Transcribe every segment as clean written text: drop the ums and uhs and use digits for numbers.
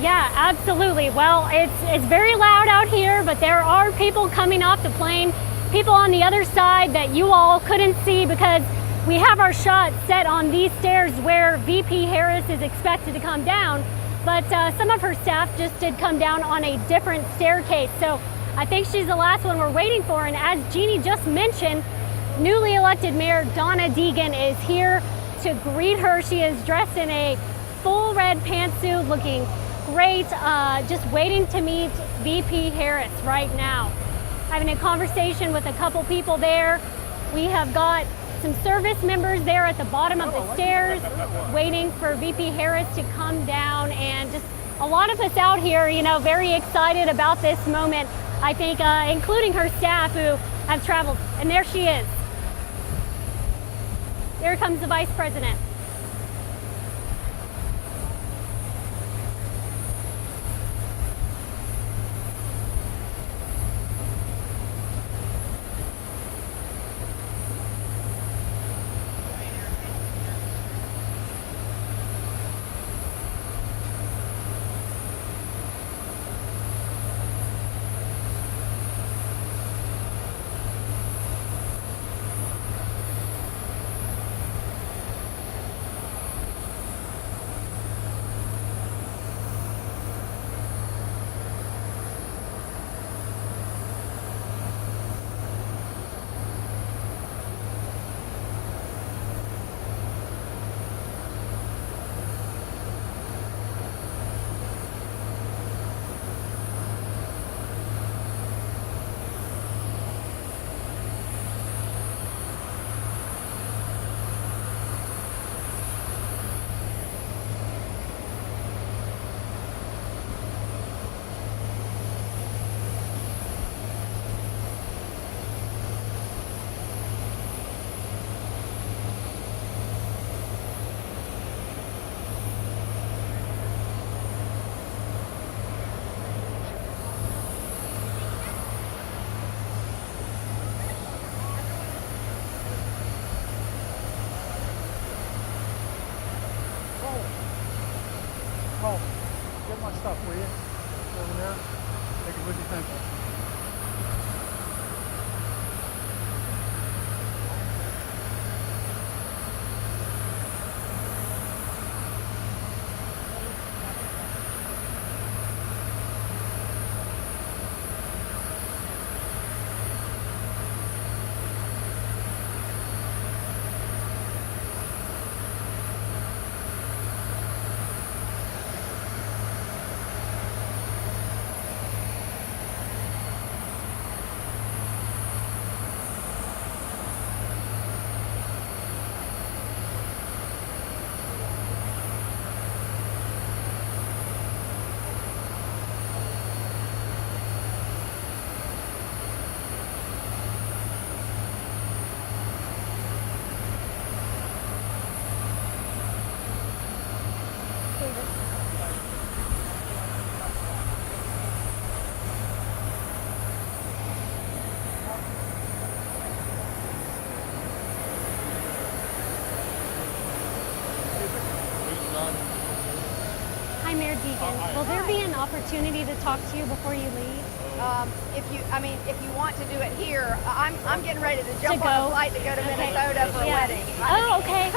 Yeah, absolutely. Well, it's very loud out here, but there are people coming off the plane, people on the other side that you all couldn't see because we have our shot set on these stairs where VP Harris is expected to come down, but some of her staff just did come down on a different staircase. So I think she's the last one we're waiting for. And as Jeannie just mentioned, newly elected Mayor Donna Deegan is here to greet her. She is dressed in a full red pantsuit, looking great, just waiting to meet VP Harris right now. Having a conversation with a couple people there. We have got some service members there at the bottom of the stairs waiting for VP Harris to come down, and just a lot of us out here, you know, very excited about this moment, I think, including her staff who have traveled. And there she is. There comes the Vice President. Oh, get my stuff, will you? Over there. Take it with you, thank you. Hi, Mayor Deegan. Will there be an opportunity to talk to you before you leave? If you want to do it here, I'm getting ready to jump on a flight to go to Minnesota for a wedding. Oh, okay.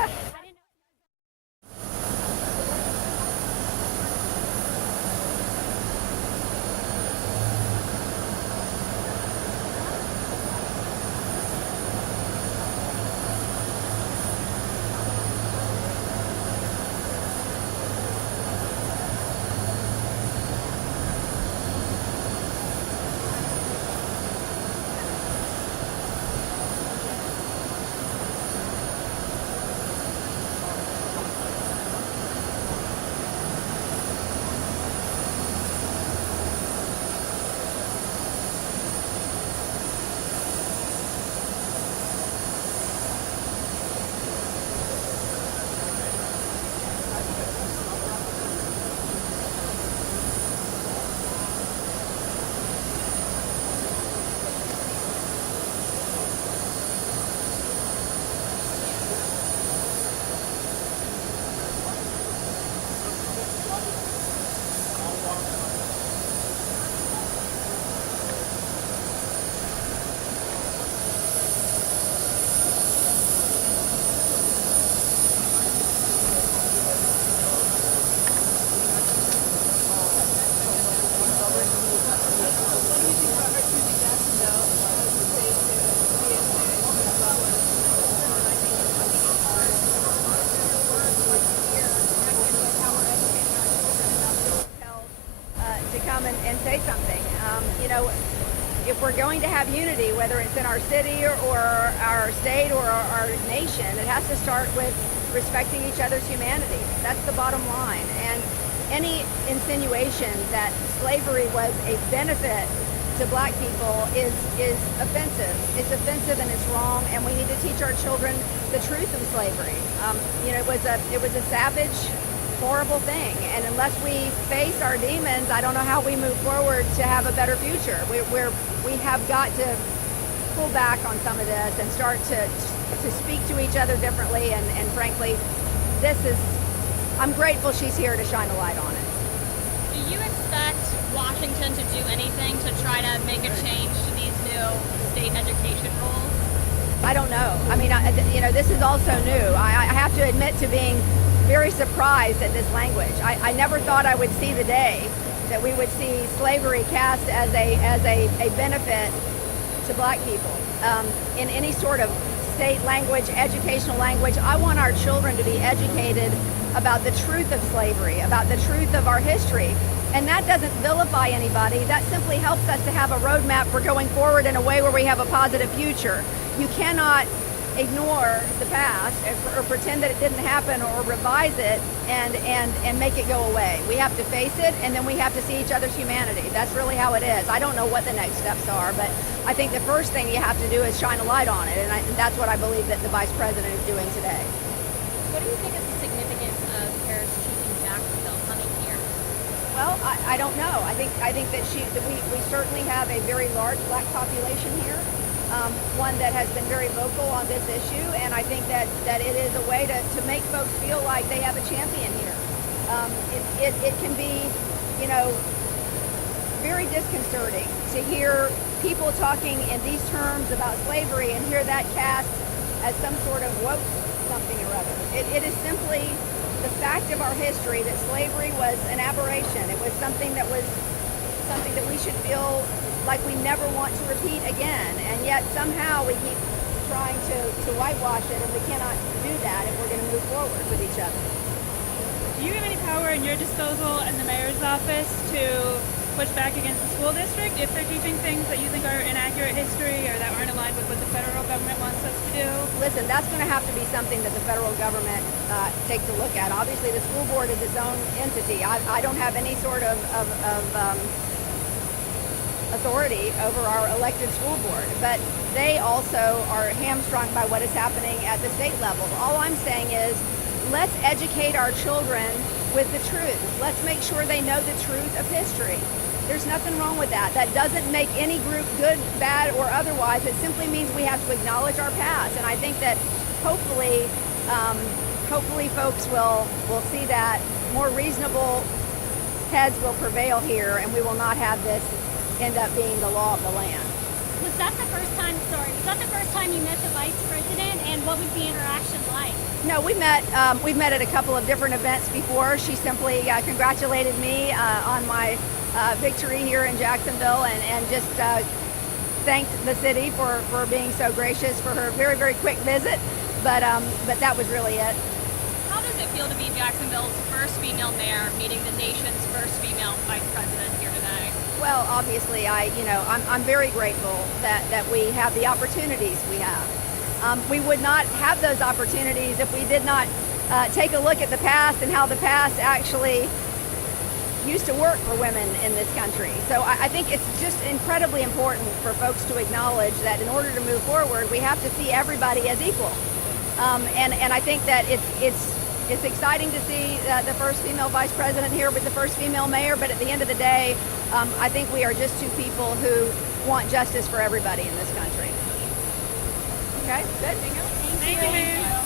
we're going to have unity, whether it's in our city or our state or our nation, it has to start with respecting each other's humanity. That's the bottom line. And any insinuation that slavery was a benefit to black people is offensive. It's offensive and it's wrong, and we need to teach our children the truth of slavery. It was a savage, horrible thing, and unless we face our demons, I don't know how we move forward to have a better future. We have got to pull back on some of this and start to speak to each other differently, and frankly, I'm grateful she's here to shine a light on it. Do you expect Washington to do anything to try to make a change to these new state education rules? I don't know. I mean, this is also new. I have to admit to being very surprised at this language. I never thought I would see the day that we would see slavery cast as a benefit to black people in any sort of state language, educational language. I want our children to be educated about the truth of slavery, about the truth of our history. And that doesn't vilify anybody. That simply helps us to have a roadmap for going forward in a way where we have a positive future. You cannot ignore the past or pretend that it didn't happen or revise it and make it go away. We have to face it, and then we have to see each other's humanity. That's really how it is. I don't know what the next steps are, but I think the first thing you have to do is shine a light on it, and that's what I believe that the Vice President is doing today. What do you think is the significance of Harris choosing Jacksonville coming here? Well, I don't know. I think that we certainly have a very large black population here. One that has been very vocal on this issue, and I think that it is a way to make folks feel like they have a champion here. It can be, very disconcerting to hear people talking in these terms about slavery and hear that cast as some sort of woke something or other. It is simply the fact of our history that slavery was an aberration. It was something that we should feel like we never want to repeat again, and yet somehow we keep trying to whitewash it, and we cannot do that if we're going to move forward with each other. Do you have any power in your disposal in the mayor's office to push back against the school district if they're teaching things that you think are inaccurate history or that aren't aligned with what the federal government wants us to do? Listen, that's going to have to be something that the federal government takes a look at. Obviously, the school board is its own entity. I don't have any sort of authority over our elected school board, but they also are hamstrung by what is happening at the state level. All I'm saying is, let's educate our children with the truth. Let's make sure they know the truth of history. There's nothing wrong with that. That doesn't make any group good, bad, or otherwise. It simply means we have to acknowledge our past. And I think that hopefully folks will see that more reasonable heads will prevail here, and we will not have this end up being the law of the land. Was that the first time you met the Vice President, and what was the interaction like? No, we've met at a couple of different events before. She simply congratulated me on my victory here in Jacksonville, and just thanked the city for being so gracious for her very, very quick visit. But that was really it. How does it feel to be Jacksonville's first female mayor, meeting the nation's first female vice president here today? Well, obviously, I'm very grateful that we have the opportunities we have. We would not have those opportunities if we did not take a look at the past and how the past actually used to work for women in this country. So I think it's just incredibly important for folks to acknowledge that in order to move forward, we have to see everybody as equal. And I think that it's exciting to see the first female vice president here with the first female mayor, but at the end of the day, I think we are just two people who want justice for everybody in this country. Okay, good. Thank you, Mayor.